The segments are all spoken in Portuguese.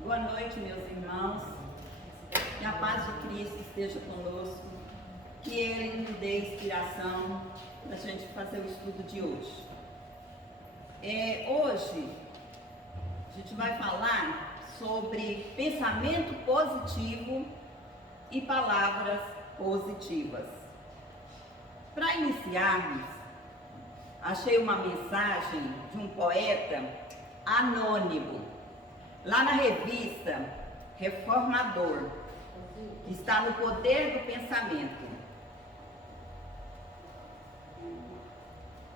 Boa noite, meus irmãos. Que a paz de Cristo esteja conosco. Que Ele nos dê inspiração para a gente fazer o estudo de hoje. Hoje, a gente vai falar sobre pensamento positivo e palavras positivas. Para iniciarmos, achei uma mensagem de um poeta anônimo, lá na revista Reformador, que está no Poder do Pensamento.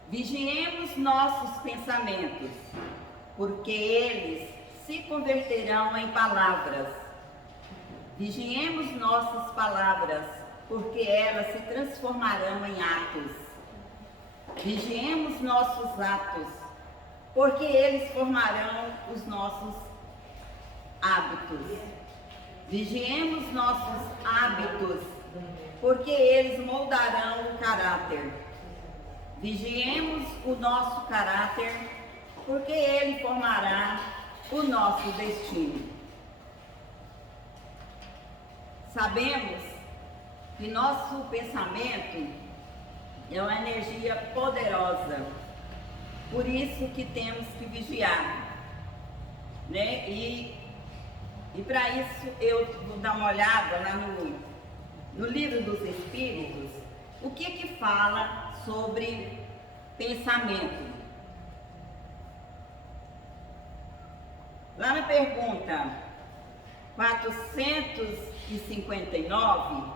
Vigiemos nossos pensamentos, porque eles se converterão em palavras. Vigiemos nossas palavras, porque elas se transformarão em atos. Vigiemos nossos atos, porque eles formarão os nossos hábitos. Vigiemos nossos hábitos, porque eles moldarão o caráter. Vigiemos o nosso caráter, porque ele formará o nosso destino. Sabemos que nosso pensamento é uma energia poderosa, por isso que temos que vigiar, né? E para isso eu vou dar uma olhada lá no Livro dos Espíritos, o que fala sobre pensamento. Lá na pergunta 459,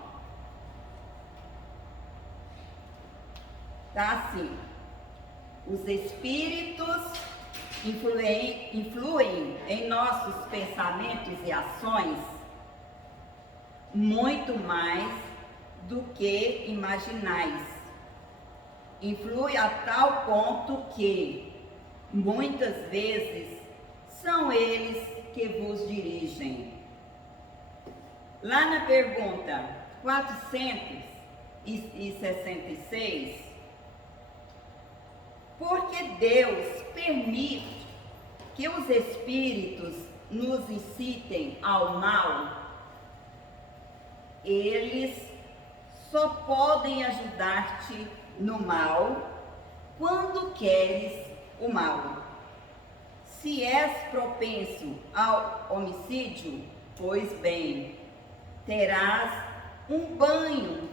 está assim: os espíritos influem em nossos pensamentos e ações muito mais do que imaginais. Influi a tal ponto que muitas vezes são eles que vos dirigem. Lá na pergunta 466, porque Deus permite que os espíritos nos incitem ao mal, eles só podem ajudar-te no mal quando queres o mal. Se és propenso ao homicídio, pois bem, terás um bando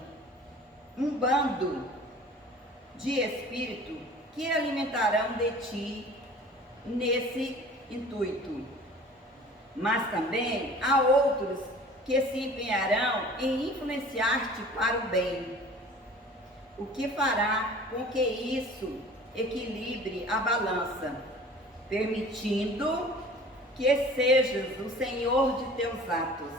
de espírito que alimentarão de ti nesse intuito. Mas também há outros que se empenharão em influenciar-te para o bem, o que fará com que isso equilibre a balança, permitindo que sejas o senhor de teus atos.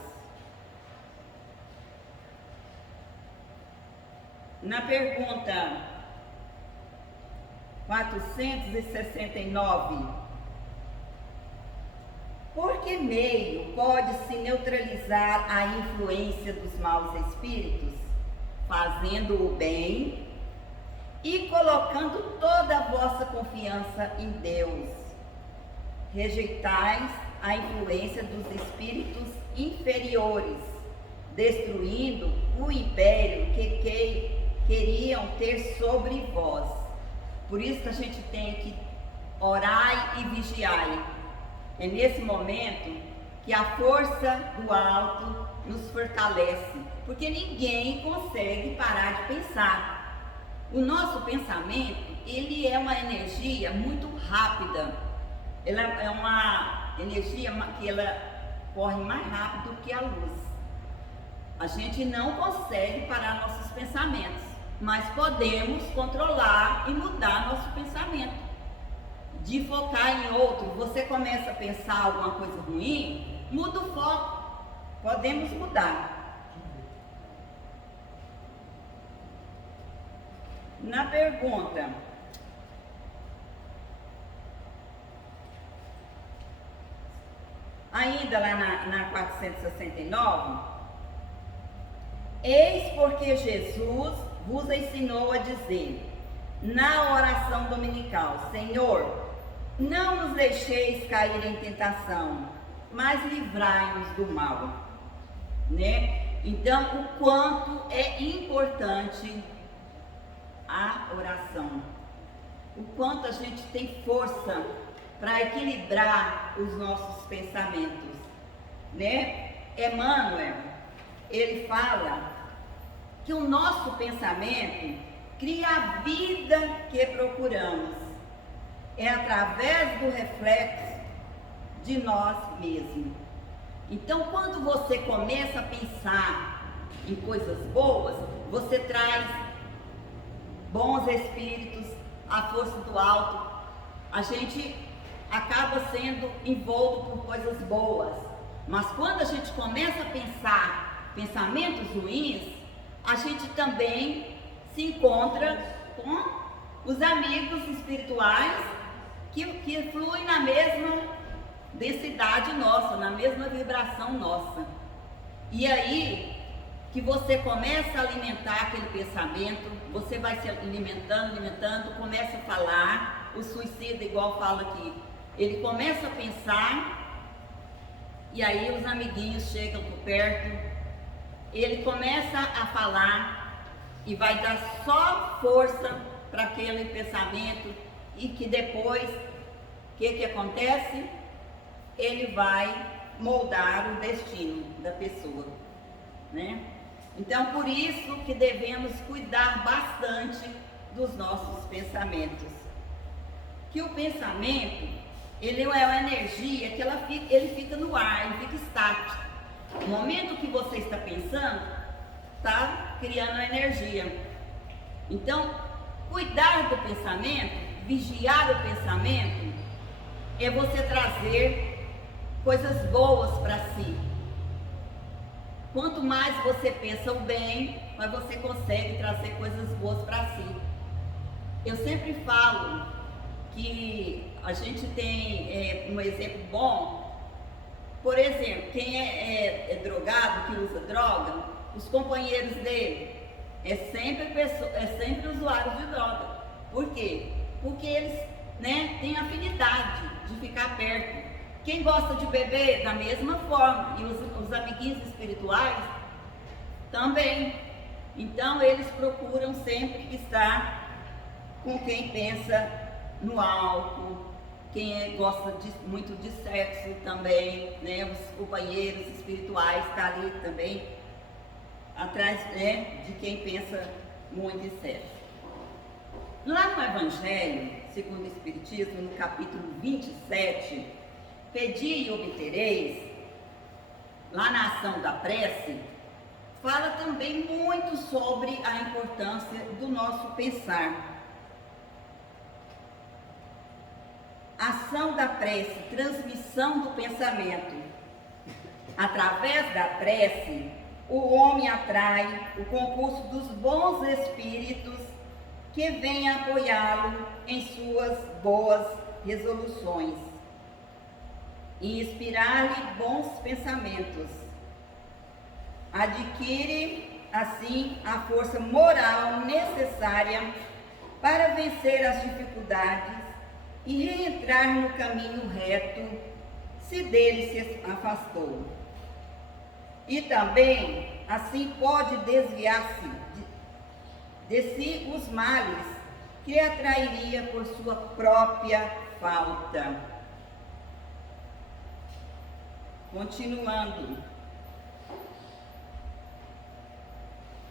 Na pergunta 469, por que meio pode-se neutralizar a influência dos maus espíritos? Fazendo o bem e colocando toda a vossa confiança em Deus. Rejeitais a influência dos espíritos inferiores, destruindo o império que queriam ter sobre vós. Por isso que a gente tem que orar e vigiar. É nesse momento que a força do alto nos fortalece, porque ninguém consegue parar de pensar. O nosso pensamento, ele é uma energia muito rápida. Ela é uma energia que ela corre mais rápido que a luz. A gente não consegue parar nossos pensamentos, mas podemos controlar e mudar nosso pensamento, de focar em outro. Você começa a pensar alguma coisa ruim, muda o foco. Podemos mudar. Na pergunta ainda lá na 469, eis porque Jesus vos ensinou a dizer na oração dominical: Senhor, não nos deixeis cair em tentação, mas livrai-nos do mal, né? Então, o quanto é importante a oração, o quanto a gente tem força para equilibrar os nossos pensamentos, né? Emmanuel, ele fala que o nosso pensamento cria a vida que procuramos, é através do reflexo de nós mesmos. Então, quando você começa a pensar em coisas boas, você traz bons espíritos, a força do alto, a gente acaba sendo envolto por coisas boas. Mas quando a gente começa a pensar pensamentos ruins, a gente também se encontra com os amigos espirituais que fluem na mesma densidade nossa, na mesma vibração nossa. E aí que você começa a alimentar aquele pensamento, você vai se alimentando, começa a falar. O suicida, igual fala aqui, ele começa a pensar, e aí os amiguinhos chegam por perto, ele começa a falar e vai dar só força para aquele pensamento, e que depois, o que acontece? Ele vai moldar o destino da pessoa, né? Então, por isso que devemos cuidar bastante dos nossos pensamentos. Que o pensamento, ele é uma energia que ele fica no ar, ele fica estático. No momento que você está pensando, está criando energia. Então, cuidar do pensamento, vigiar o pensamento, é você trazer coisas boas para si. Quanto mais você pensa o bem, mais você consegue trazer coisas boas para si. Eu sempre falo que a gente tem um exemplo bom. Por exemplo, quem é drogado, que usa droga, os companheiros dele é sempre usuários de droga. Por quê? Porque eles, né, têm afinidade de ficar perto. Quem gosta de beber, da mesma forma, e os amiguinhos espirituais também. Então, eles procuram sempre estar com quem pensa no álcool, quem gosta muito de sexo também, né? Os companheiros espirituais estão ali também, atrás, né, de quem pensa muito em sexo. Lá no Evangelho, segundo o Espiritismo, no capítulo 27, pedi e obtereis, lá na ação da prece, fala também muito sobre a importância do nosso pensar. Ação da prece, transmissão do pensamento. Através da prece, o homem atrai o concurso dos bons espíritos que vêm apoiá-lo em suas boas resoluções e inspirar-lhe bons pensamentos. Adquire, assim, a força moral necessária para vencer as dificuldades e reentrar no caminho reto, se dele se afastou. E também, assim, pode desviar-se de si os males que atrairia por sua própria falta. Continuando,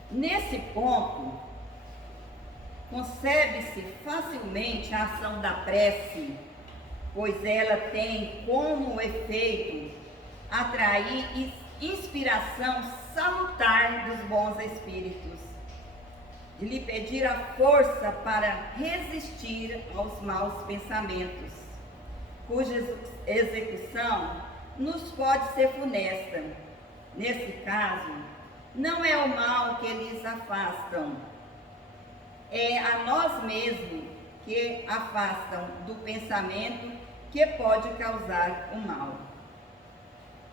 nesse ponto, concebe-se facilmente a ação da prece, pois ela tem como efeito atrair inspiração salutar dos bons espíritos, de lhe pedir a força para resistir aos maus pensamentos, cuja execução nos pode ser funesta. Nesse caso, não é o mal que eles afastam, é a nós mesmos que afastam do pensamento que pode causar o mal.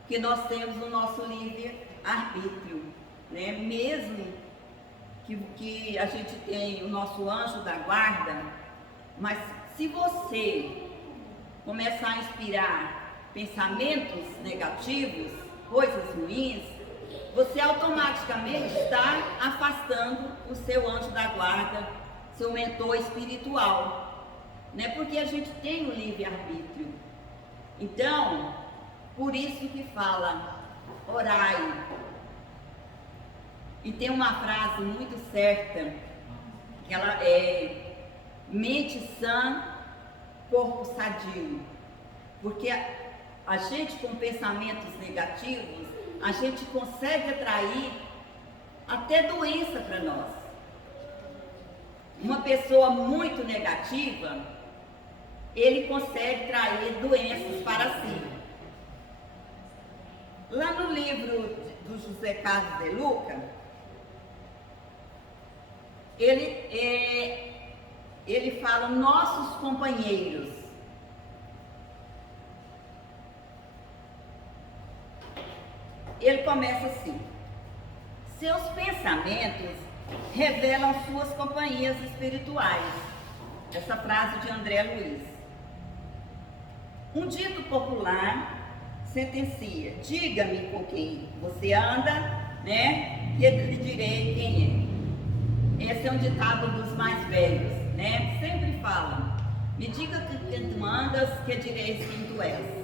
Que nós temos o nosso livre-arbítrio, né? Mesmo que a gente tem o nosso anjo da guarda, mas se você começar a inspirar pensamentos negativos, coisas ruins, você automaticamente está afastando o seu anjo da guarda, seu mentor espiritual, né? Porque a gente tem o livre-arbítrio. Então, por isso que fala, orai. E tem uma frase muito certa, que ela é mente sã, corpo sadio. Porque a gente com pensamentos negativos, a gente consegue atrair até doença para nós. Uma pessoa muito negativa, ele consegue trazer doenças para si. Lá no livro do José Carlos de Luca, ele fala nossos companheiros. Ele começa assim: seus pensamentos revelam suas companhias espirituais. Essa frase de André Luiz. Um dito popular sentencia: diga-me com quem você anda, né? Que eu lhe direi quem é. Esse é um ditado dos mais velhos, né? Sempre falam: me diga quem tu andas, que eu direi quem tu és.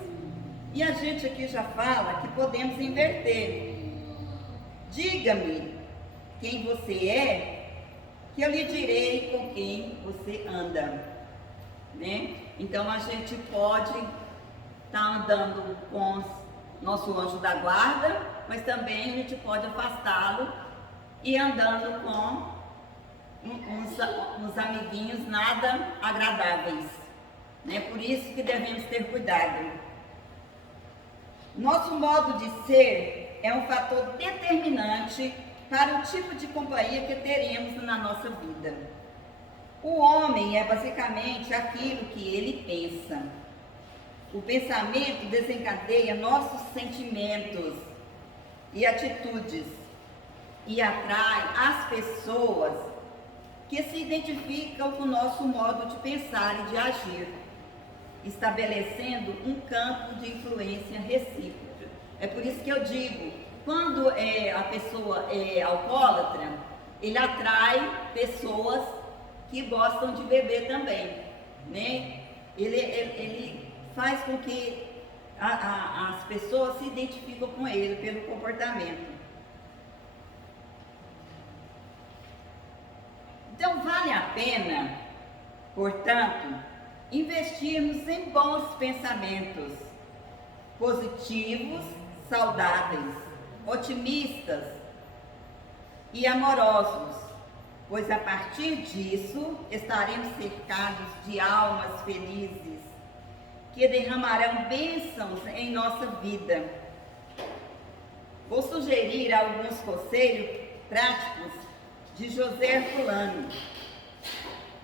E a gente aqui já fala que podemos inverter. Diga-me quem você é, que eu lhe direi com quem você anda, né? Então a gente pode estar andando com nosso anjo da guarda, mas também a gente pode afastá-lo e andando com uns amiguinhos nada agradáveis, né? Por isso que devemos ter cuidado. Nosso modo de ser é um fator determinante para o tipo de companhia que teremos na nossa vida. O homem é basicamente aquilo que ele pensa. O pensamento desencadeia nossos sentimentos e atitudes e atrai as pessoas que se identificam com o nosso modo de pensar e de agir, estabelecendo um campo de influência recíproca. É por isso que eu digo, quando a pessoa é alcoólatra, ele atrai pessoas que gostam de beber também, né? Ele faz com que as pessoas se identificam com ele pelo comportamento. Então vale a pena, portanto, investirmos em bons pensamentos positivos, saudáveis, otimistas e amorosos, pois a partir disso estaremos cercados de almas felizes que derramarão bênçãos em nossa vida. Vou sugerir alguns conselhos práticos de José Herculano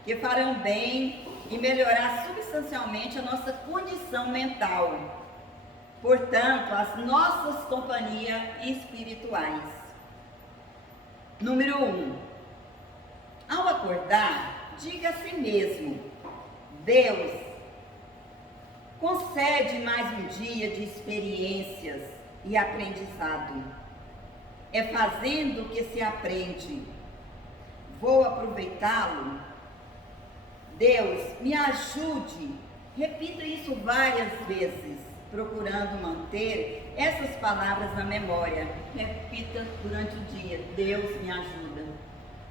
que farão bem e melhorar substancialmente a nossa condição mental, portanto, as nossas companhias espirituais. Número 1. Ao acordar, diga a si mesmo: Deus, concede mais um dia de experiências e aprendizado. É fazendo que se aprende. Vou aproveitá-lo. Deus, me ajude. Repita isso várias vezes, procurando manter essas palavras na memória. Repita durante o dia: Deus, me ajuda.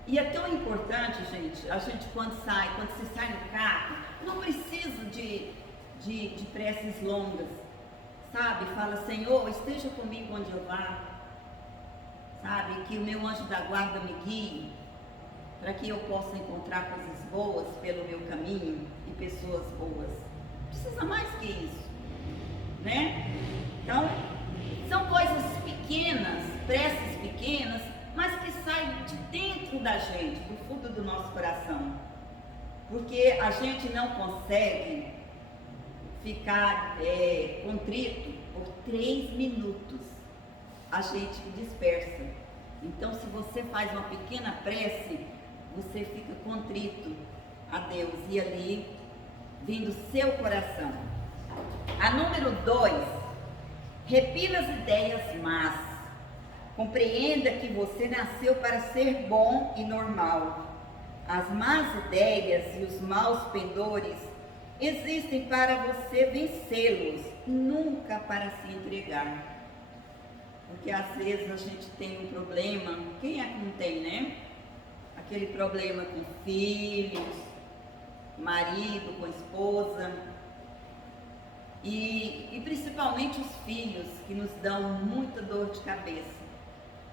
E é tão importante, gente, a gente quando se sai no carro, não precisa de preces longas, sabe? Fala: Senhor, esteja comigo onde eu vá, sabe? Que o meu anjo da guarda me guie, para que eu possa encontrar coisas boas pelo meu caminho e pessoas boas. Precisa mais que isso, né? Então, são coisas pequenas, preces pequenas, mas que saem de dentro da gente, do fundo do nosso coração. Porque a gente não consegue ficar contrito por 3 minutos. A gente dispersa. Então, se você faz uma pequena prece, você fica contrito a Deus e ali vem do seu coração. A número 2, repila as ideias más. Compreenda que você nasceu para ser bom e normal. As más ideias e os maus pendores existem para você vencê-los, nunca para se entregar. Porque às vezes a gente tem um problema, quem é que não tem, né? Aquele problema com filhos, marido, com esposa, e principalmente os filhos, que nos dão muita dor de cabeça.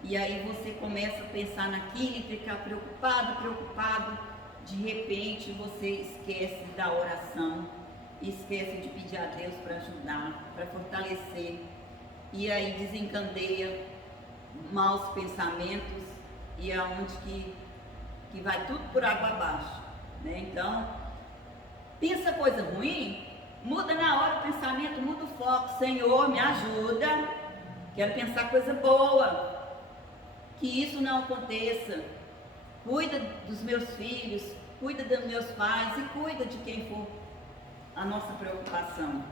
E aí você começa a pensar naquilo e ficar preocupado. De repente você esquece da oração, esquece de pedir a Deus para ajudar, para fortalecer. E aí desencandeia maus pensamentos e é onde que vai tudo por água abaixo, né? Então, pensa coisa ruim, muda na hora o pensamento, muda o foco. Senhor, me ajuda, quero pensar coisa boa. Que isso não aconteça. Cuida dos meus filhos, cuida dos meus pais e cuida de quem for a nossa preocupação.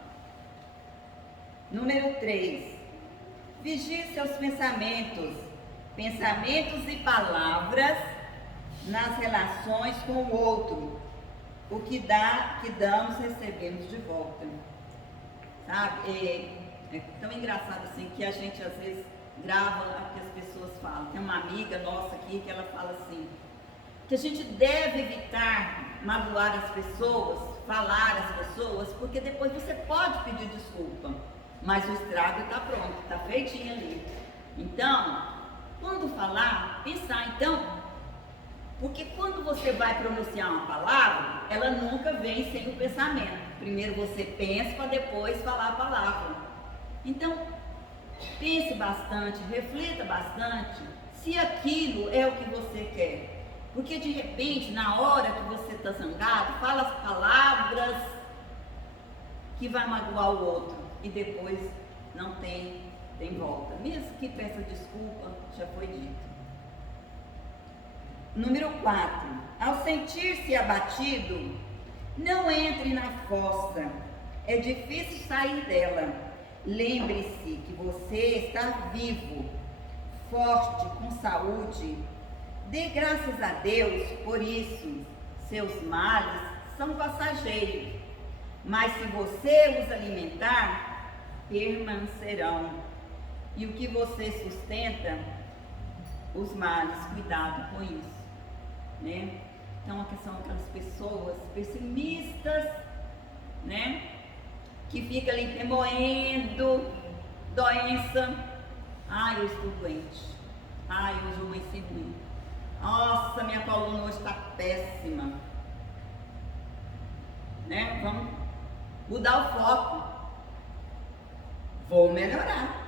Número 3. Vigie seus pensamentos e palavras nas relações com o outro. O que damos, recebemos de volta. Sabe? É tão engraçado assim que a gente às vezes grava o que as pessoas falam. Tem uma amiga nossa aqui que ela fala assim, que a gente deve evitar magoar as pessoas, falar às pessoas, porque depois você pode pedir desculpa, mas o estrago está pronto, está feitinho ali. Então, quando falar, pensar então, porque quando você vai pronunciar uma palavra, ela nunca vem sem o pensamento. Primeiro você pensa para depois falar a palavra. Então, pense bastante, reflita bastante se aquilo é o que você quer. Porque de repente, na hora que você está zangado, fala as palavras que vai magoar o outro e depois não tem volta. Mesmo que peça desculpa, já foi dito. Número 4. Ao sentir-se abatido, não entre na fossa. É difícil sair dela. Lembre-se que você está vivo, forte, com saúde. Dê graças a Deus por isso. Seus males são passageiros, mas se você os alimentar, permanecerão. E o que você sustenta, os males, cuidado com isso, né? Então, são aquelas pessoas pessimistas, né? Que fica ali remoendo doença. Ai, eu estou doente. Ai, hoje eu amanheci ruim. Nossa, minha coluna hoje está péssima. Né? Vamos mudar o foco. Vou melhorar.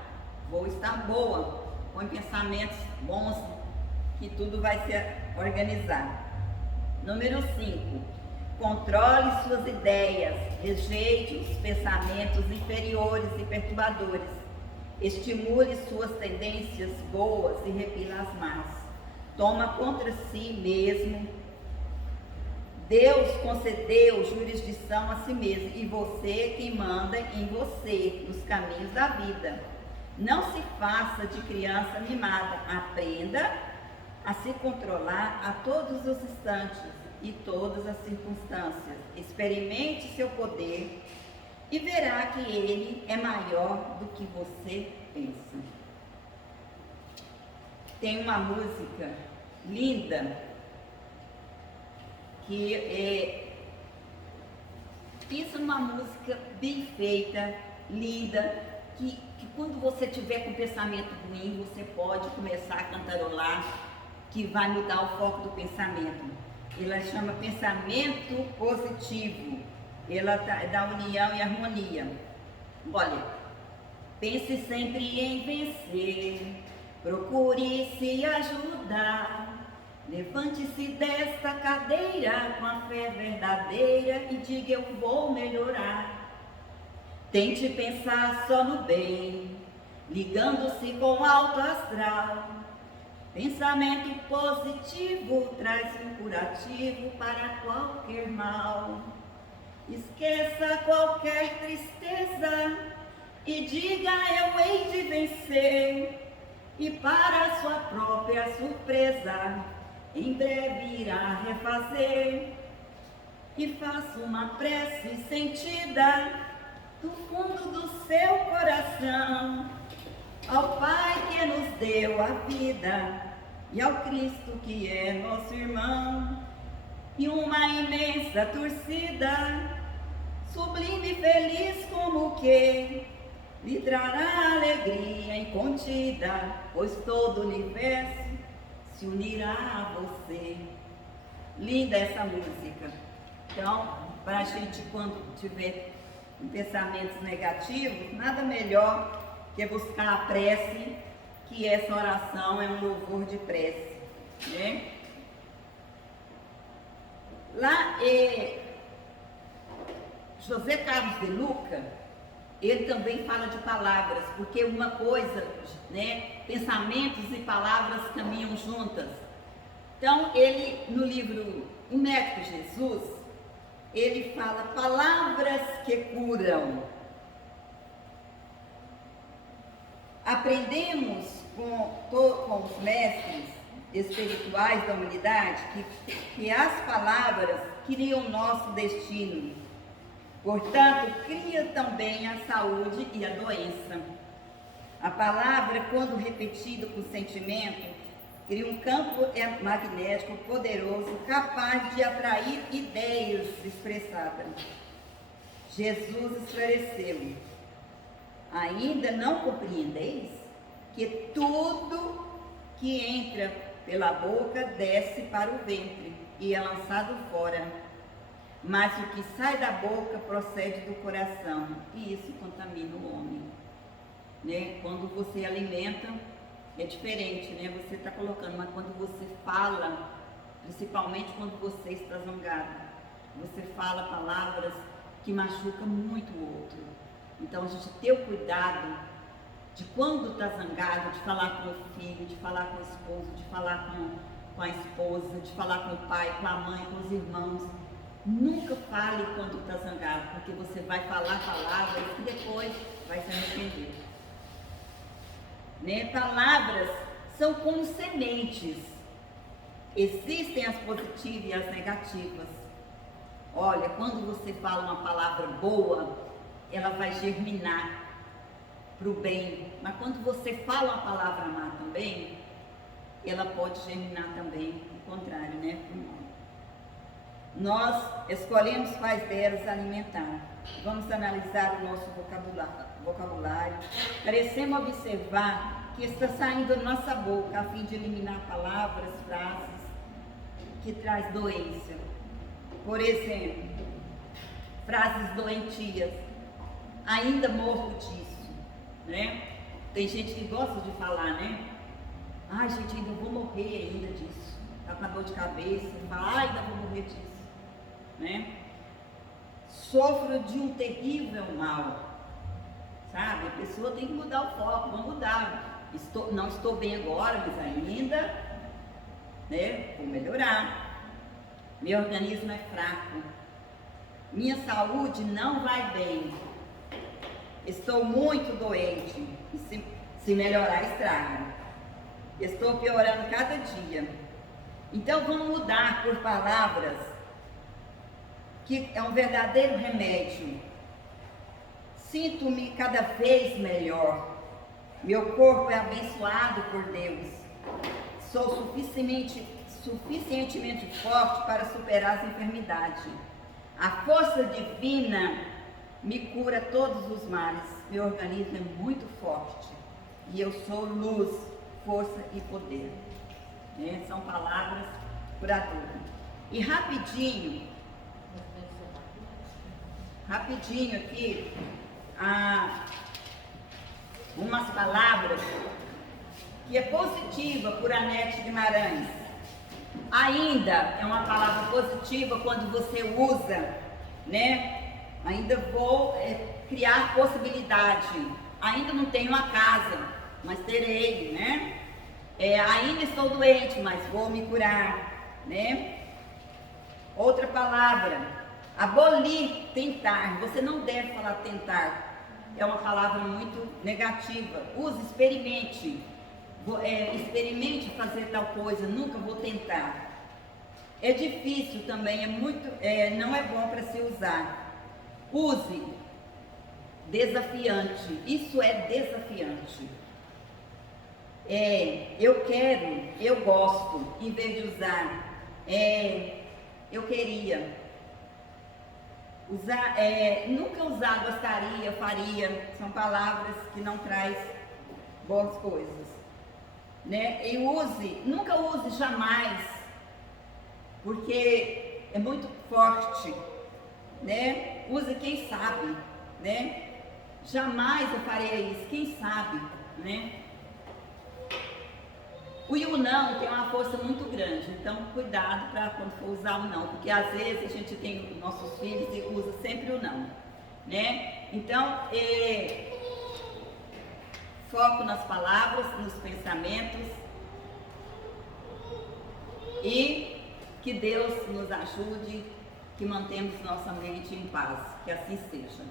Vou estar boa. Com pensamentos bons, que tudo vai se organizar. Número 5. Controle suas ideias, rejeite os pensamentos inferiores e perturbadores. Estimule suas tendências boas e repila as más. Toma contra si mesmo. Deus concedeu jurisdição a si mesmo e você quem manda em você, nos caminhos da vida. Não se faça de criança mimada. Aprenda a se controlar a todos os instantes e todas as circunstâncias. Experimente seu poder e verá que ele é maior do que você pensa. Tem uma música linda que pensa numa música bem feita, linda, que quando você tiver com pensamento ruim, você pode começar a cantarolar, que vai mudar o foco do pensamento. Ela chama pensamento positivo. Ela é da união e harmonia. Olha, pense sempre em vencer, procure se ajudar. Levante-se desta cadeira com a fé verdadeira e diga: eu vou melhorar. Tente pensar só no bem, ligando-se com alto astral. Pensamento positivo traz um curativo para qualquer mal. Esqueça qualquer tristeza e diga: eu hei de vencer. E para sua própria surpresa, em breve irá refazer. E faça uma prece sentida do fundo do seu coração ao Pai que nos deu a vida e ao Cristo que é nosso irmão. E uma imensa torcida, sublime e feliz como que lhe trará alegria incontida, pois todo o universo se unirá a você. Linda essa música. Então, para a gente, quando tiver pensamentos negativos, nada melhor que buscar a prece, que essa oração é um louvor de prece, né? Lá, José Carlos de Luca, ele também fala de palavras, porque uma coisa, né, pensamentos e palavras caminham juntas. Então, ele, no livro O Médico Jesus, ele fala palavras que curam. Aprendemos com os mestres espirituais da humanidade que as palavras criam nosso destino. Portanto, cria também a saúde e a doença. A palavra, quando repetida com sentimento, cria um campo magnético poderoso, capaz de atrair ideias expressadas. Jesus esclareceu: ainda não compreendeis que tudo que entra pela boca desce para o ventre e é lançado fora, mas o que sai da boca procede do coração, e isso contamina o homem, né? Quando você alimenta, é diferente, né? Você está colocando, mas quando você fala, principalmente quando você está zangado, você fala palavras que machucam muito o outro. Então, a gente ter o cuidado de, quando está zangado, de falar com o filho, de falar com o esposo, de falar com a esposa, de falar com o pai, com a mãe, com os irmãos. Nunca fale quando está zangado, porque você vai falar palavras e depois vai se arrepender. Né? Palavras são como sementes. Existem as positivas e as negativas. Olha, quando você fala uma palavra boa, ela vai germinar para o bem. Mas quando você fala uma palavra má também, ela pode germinar também o contrário, né? Para o mal. Nós escolhemos quais delas alimentar. Vamos analisar o nosso vocabulário. Parecemos observar que está saindo da nossa boca a fim de eliminar palavras, frases que traz doença. Por exemplo, frases doentias. Ainda morro disso, né? Tem gente que gosta de falar, né? Ai, gente, ainda vou morrer ainda disso. Tá com a dor de cabeça, fala, ai, ainda vou morrer disso, né? Sofro de um terrível mal, sabe? A pessoa tem que mudar o foco, vamos mudar. Não estou bem agora, mas ainda, né? Vou melhorar. Meu organismo é fraco. Minha saúde não vai bem. Estou muito doente. E se melhorar, estraga. Estou piorando cada dia. Então vamos mudar por palavras que é um verdadeiro remédio. Sinto-me cada vez melhor. Meu corpo é abençoado por Deus. Sou suficientemente forte para superar as enfermidades. A força divina me cura todos os males. Meu organismo é muito forte. E eu sou luz, força e poder. Né? São palavras curadoras. E rapidinho aqui, umas palavras que é positiva por Anete Guimarães. Ainda é uma palavra positiva quando você usa, né? Ainda vou criar possibilidade. Ainda não tenho uma casa, mas terei, né? Ainda estou doente, mas vou me curar, né? Outra palavra, Abolir tentar. Você não deve falar tentar. É uma palavra muito negativa. Use, experimente. Experimente fazer tal coisa. Nunca vou tentar. É difícil também, não é bom para se usar. Use. Desafiante. Isso é desafiante. Eu quero, eu gosto, em vez de usar, eu queria. Usar, nunca usar gostaria, faria, são palavras que não traz boas coisas, né? E nunca use jamais, porque é muito forte, né? Use quem sabe, né? Jamais eu farei isso, quem sabe, né? O e o não tem uma força muito grande, então cuidado para quando for usar o não, porque às vezes a gente tem nossos filhos e usa sempre o não, né? Então, foco nas palavras, nos pensamentos e que Deus nos ajude, que mantemos nossa mente em paz, que assim seja.